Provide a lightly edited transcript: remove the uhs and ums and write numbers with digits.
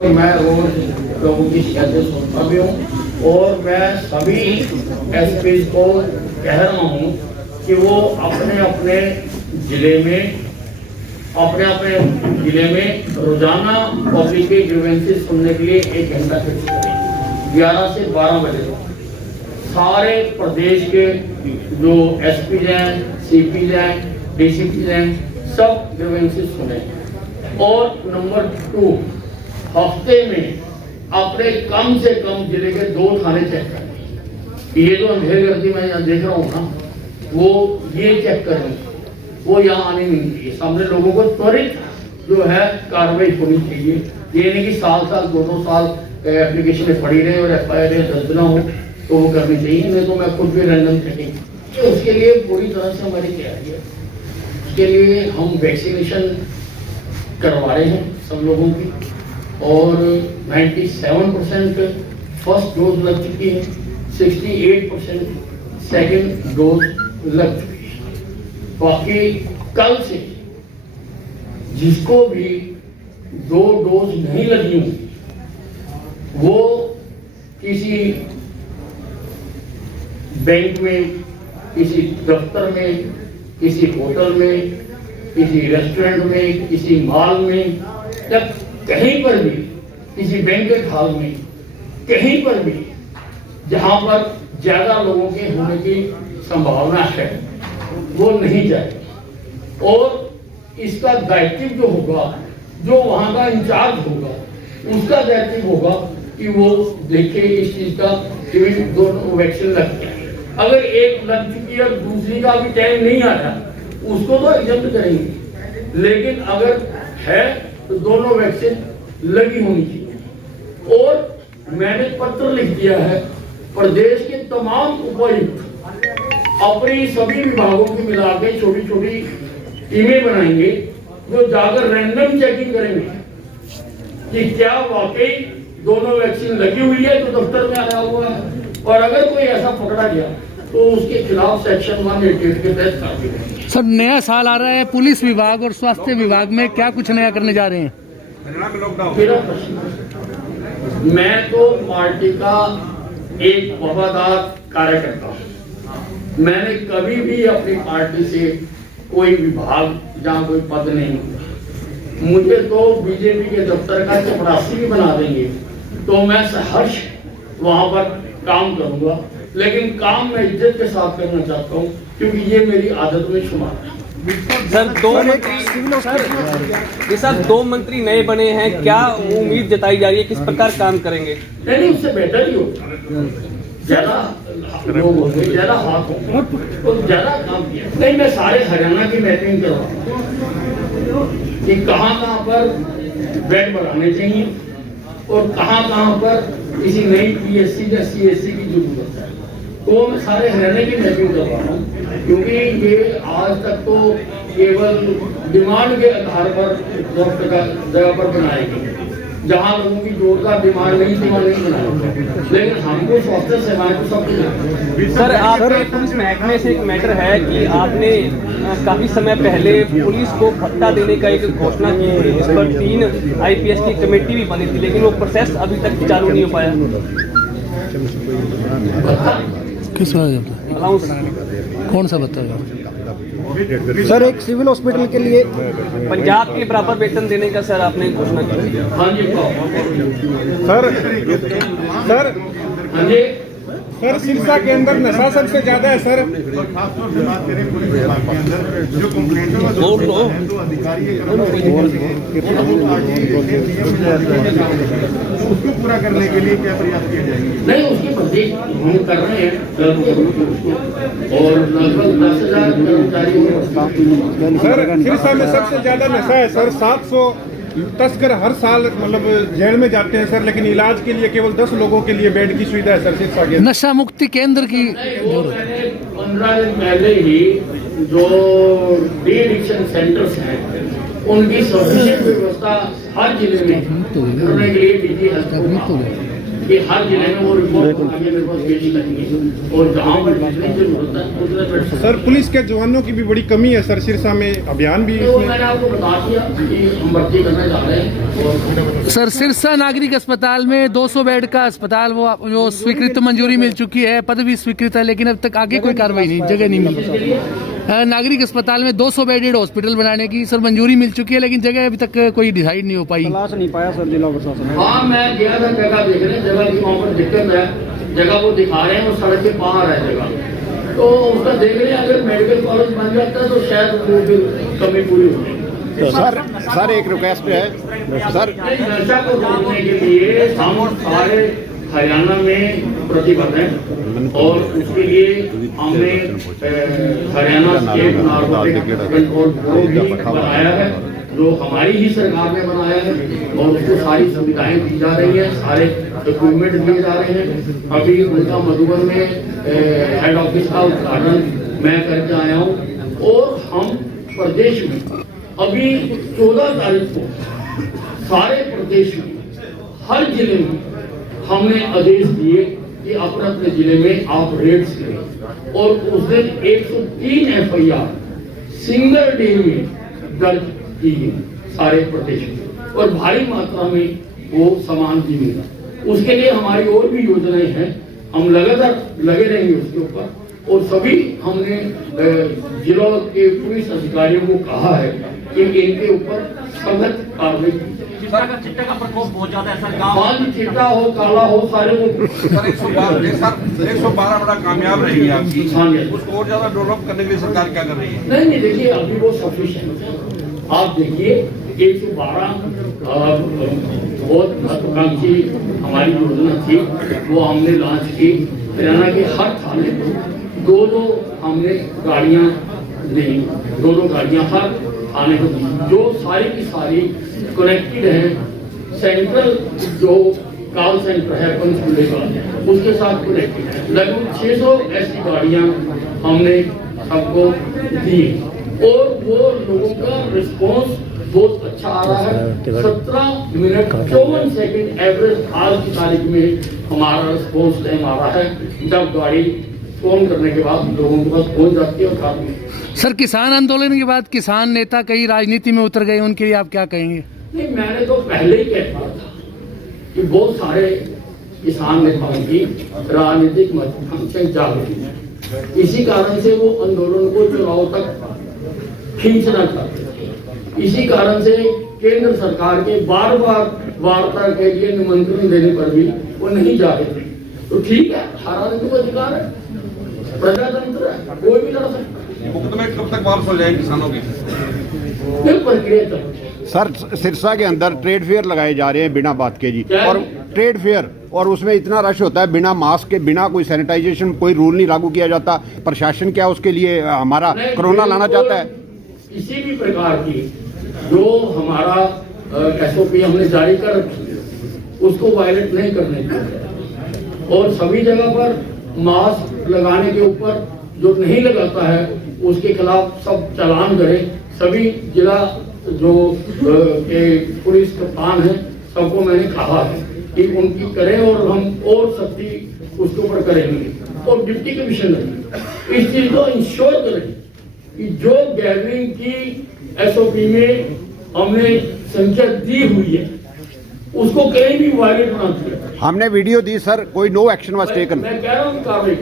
मैं रोज लोगों की शिकायतें सुनता भी हूँ और मैं सभी एसपी को कह रहा हूँ कि वो अपने अपने जिले में रोजाना पब्लिक के ग्रीवेंसेस सुनने के लिए 1 घंटा फिक्स करें 11 से 12 बजे तक। सारे प्रदेश के जो एसपी हैं, सीपी हैं, डीसीपी हैं, सब ग्रीवेंसेस सुने। और नंबर 2, हफ्ते में अपने कम से कम जिले के 2 थाने चेक करें। ये जो अंधेरगर्दी मैं यहाँ देख रहा हूँ ना, वो ये चेक करें, वो यहाँ आने नहीं चाहिए। सामने लोगों को त्वरित जो है कार्रवाई होनी चाहिए। ये नहीं कि साल 2-2 साल एप्लीकेशन पड़ी रहे और FIR दर्ज ना हो तो वो करनी चाहिए। नहीं तो मैं खुद भी रैंडम चेकिंग, उसके लिए पूरी तरह से हमारी तैयारी है। उसके लिए हम वैक्सीनेशन करवा रहे हैं सब लोगों की और 97% फर्स्ट डोज लग चुकी है, 68% सेकेंड डोज लग चुकी है। बाकी कल से जिसको भी 2 डोज नहीं लगी होंगी वो किसी बैंक में, किसी दफ्तर में, किसी होटल में, किसी रेस्टोरेंट में, किसी मॉल में या कहीं पर भी, किसी बैंकेट हॉल में, कहीं पर भी जहां पर ज्यादा लोगों के होने की संभावना है वो नहीं जाए। और इसका दायित्व जो होगा, जो वहां का इंचार्ज होगा, उसका दायित्व होगा कि वो देखे इस चीज का कि 2 वैक्सीन लग गया। अगर एक लग चुकी है और दूसरी का भी टाइम नहीं आया उसको तो एग्जाम करेंगे, लेकिन अगर है तो दोनों वैक्सीन लगी होनी चाहिए। और मैंने पत्र लिख दिया है प्रदेश के तमाम उपायुक्त अपनी सभी विभागों की मिला के छोटी-छोटी टीमें बनाएंगे जो जाकर रैंडम चेकिंग करेंगे कि क्या वाकई दोनों वैक्सीन लगी हुई है तो दफ्तर में आया हुआ है। और अगर कोई ऐसा पकड़ा गया तो उसके खिलाफ सेक्शन 188 के तहत कार्रवाई करेंगे। सर, नया साल आ रहा है, पुलिस विभाग और स्वास्थ्य विभाग में क्या कुछ नया करने जा रहे हैं? मेरा प्रश्न, मैं तो पार्टी का एक वफादार कार्यकर्ता हूं। मैंने कभी भी अपनी पार्टी से कोई विभाग जहां कोई पद नहीं मिला। मुझे तो बीजेपी के दफ्तर का चपरासी भी बना देंगे तो मैं सहर्ष वहां पर काम करूंगा, लेकिन काम मैं इज्जत के साथ करना चाहता हूं क्योंकि ये मेरी आदत में शुमार है। सर, 2 मंत्री नए बने हैं, क्या उम्मीद जताई जा रही है, किस प्रकार काम करेंगे? नहीं, उससे बेहतर ही होगा। ज्यादा लोग होंगे, ज्यादा हाथ होंगे तो ज्यादा काम किया। नहीं, मैं सारे हरियाणा की मैपिंग करवाऊंगा कि कहाँ पर बेड बढ़ाने चाहिए और कहाँ पर किसी नई PSC या CSC की जरूरत है। तो मैं सारे हरियाणा की मैपिंग करवा रहा हूँ क्योंकि ये आज तक तो केवल डिमांड के आधार पर जगह पर बनाए गए, जहाँ लोगों की जोरदार डिमांड नहीं थी वहाँ नहीं बनाया, लेकिन हमको स्वास्थ्य सेवाएं तो सब कुछ। सर, आपके पुलिस महकमे से एक मैटर है कि आपने काफी समय पहले पुलिस को भत्ता देने का एक घोषणा की थी। इस पर 3 IPS की कमेटी भी बनी थी, लेकिन वो प्रोसेस अभी तक चालू नहीं हो पाया। किस अलाउंस कौन सा बताया? सर, एक सिविल हॉस्पिटल के लिए पंजाब के बराबर वेतन देने का सर आपने घोषणा की। हाँ जी सर हाँ जी। सर, सिरसा के अंदर नशा सबसे ज्यादा है सर। जो कंप्लेंट उसको पूरा करने के लिए क्या प्रयास किए जाएंगे? नहीं, उसकी भर्ती हम कर रहे हैं और लगभग 10,000 कर्मचारियों। सर, सिरसा में सबसे ज्यादा नशा है सर। 700 तस्कर हर साल मतलब जेल में जाते हैं सर, लेकिन इलाज के लिए केवल 10 लोगों के लिए बेड की सुविधा है सर सिरसा के। नशा मुक्ति केंद्र की वो मैंने 15 दिन पहले ही जो डी एडिक्शन सेंटर्स हैं उनकी सफिशिएंट व्यवस्था हर जिले में करने के लिए DG हेल्थ को कि हर जिले में वो रिपोर्ट आगे मेरे पास भेजी करेंगे और जहाँ पर जितनी जरूरत है उतने पर सर पुलिस के जवानों की भी बड़ी कमी है सर सिरसा में, अभियान भी तो इसमें मैंने आपको बता दिया कि हम भर्ती करना चाह रहे हैं। और सर सिरसा नागरिक अस्पताल में 200 बेड का अस्पताल वो जो स्वीकृत मंजूरी मिल चुकी है, पद भी स्वीकृत है, लेकिन अब तक आगे कोई कार्रवाई नहीं, जगह नहीं मिली। नागरिक अस्पताल में 200 बेडेड हॉस्पिटल बनाने की सर मंजूरी मिल चुकी है, लेकिन जगह अभी तक कोई डिसाइड नहीं हो पाई। नहीं पाया सर जिला प्रशासन। हाँ, मैं गया था जगह देखने, जगह की वहाँ पर दिक्कत है, जगह वो दिखा रहे हैं वो सड़क के बाहर है जगह, तो उसका देख रहे हैं। अगर मेडिकल कॉलेज बन जाता है तो शायद वो फिर कमी पूरी होगी। सर एक रिक्वेस्ट है सर, नशा को रोकने के लिए हम सारे हरियाणा में प्रतिबद्ध हैं और उसके लिए हमने Haryana state narcotic control board भी बनाया है, जो हमारी ही सरकार ने बनाया है और उसको सारी सुविधाएं दी जा रही हैं, सारे इक्विपमेंट दिए जा रहे हैं। अभी उनका मधुबन में हेड ऑफिस का उद्घाटन मैं करके आया हूँ और हम प्रदेश में अभी 14 तारीख को सारे प्रदेश में हर जिले में हमने आदेश दिए कि अपने अपने जिले में आप रेड्स करें और उस दिन 103 FIR सिंगल डे में दर्ज की गई सारे प्रदेश में और भारी मात्रा में वो सामान भी मिला। उसके लिए हमारी और भी योजनाएं हैं, हम लगातार लगे रहेंगे उसके ऊपर और सभी हमने जिलों के पुलिस अधिकारियों को कहा है कि इनके ऊपर सख्त कार्रवाई की। चिट्टे का प्रकोप बहुत ज्यादा है सर। मान चिट्टा हो काला हो सारे वो सर 112 बड़ा कामयाब रही है आपकी, हाँ जी। उसको और ज्यादा डेवलप करने के लिए सरकार क्या कर रही है? नहीं देखिए अभी वो सफिशिएंट है। आप देखिए 112 बहुत महत्वाकांक्षी हमारी योजना थी, वो हमने लॉन्च की। हरियाणा के हर थाने को 2-2 हमने गाड़ियां दी, 2-2 गाड़ियां हर थाने को दी, जो सारी की सारी कनेक्टेड है। सेंट्रल जो कॉल सेंटर है पंचकुले का, उसके साथ कनेक्टेड है। लगभग 600 ऐसी गाड़ियां हमने सबको दी और वो लोगों का रिस्पॉन्स बहुत अच्छा आ रहा है। 17 मिनट 54 सेकंड एवरेज आज की तारीख में हमारा रिस्पॉन्स टाइम आ रहा है, जब गाड़ी फोन करने के बाद लोगों के पास पहुंच जाती है। और काफी सर किसान आंदोलन के बाद किसान नेता कई राजनीति में उतर गए, उनके लिए आप क्या कहेंगे? नहीं, मैंने तो पहले ही कहता था कि बहुत सारे किसान नेताओं की राजनीतिक महत्वाकांक्षाएं जागृत हैं, इसी कारण से वो आंदोलन को चुनाव तक खींचना चाहते थे। इसी कारण से केंद्र सरकार के बार बार वार्ता के लिए निमंत्रण देने पर भी वो नहीं जा रहे थे। तो ठीक है, हर आदमी को अधिकार है, प्रजातंत्र है, कोई भी लड़ सकता है। मुकदमे कब तक वापस हो जाएंगे किसानों की? ये प्रक्रिया चल रही है। सर सिरसा के अंदर ट्रेड फेयर लगाए जा रहे हैं बिना बात के जी, और ट्रेड फेयर, और उसमें इतना रश होता है बिना मास्क के, बिना कोई सैनिटाइजेशन, कोई रूल नहीं लागू किया जाता। प्रशासन क्या उसके लिए हमारा कोरोना लाना चाहता है? किसी भी प्रकार की जो हमारा SOP हमने जारी कर रखी है उसको वायलेट नहीं करने चाहिए और सभी जगह पर मास्क लगाने के ऊपर जो नहीं लगाता है उसके खिलाफ सब चालान करें। सभी जिला जो के पुलिस कप्तान है सबको मैंने कहा है कि उनकी करें और हम और सख्ती उसके ऊपर करेंगे। और डिप्टी कमिश्नर इस चीज को इंश्योर करें कि जो गैदरिंग की SOP में हमने संख्या दी हुई है उसको कहीं भी वायलेट ना किया। हमने वीडियो दी सर, कोई नो एक्शन वाज टेकन। मैं कह रहा हूँ कार्रवाई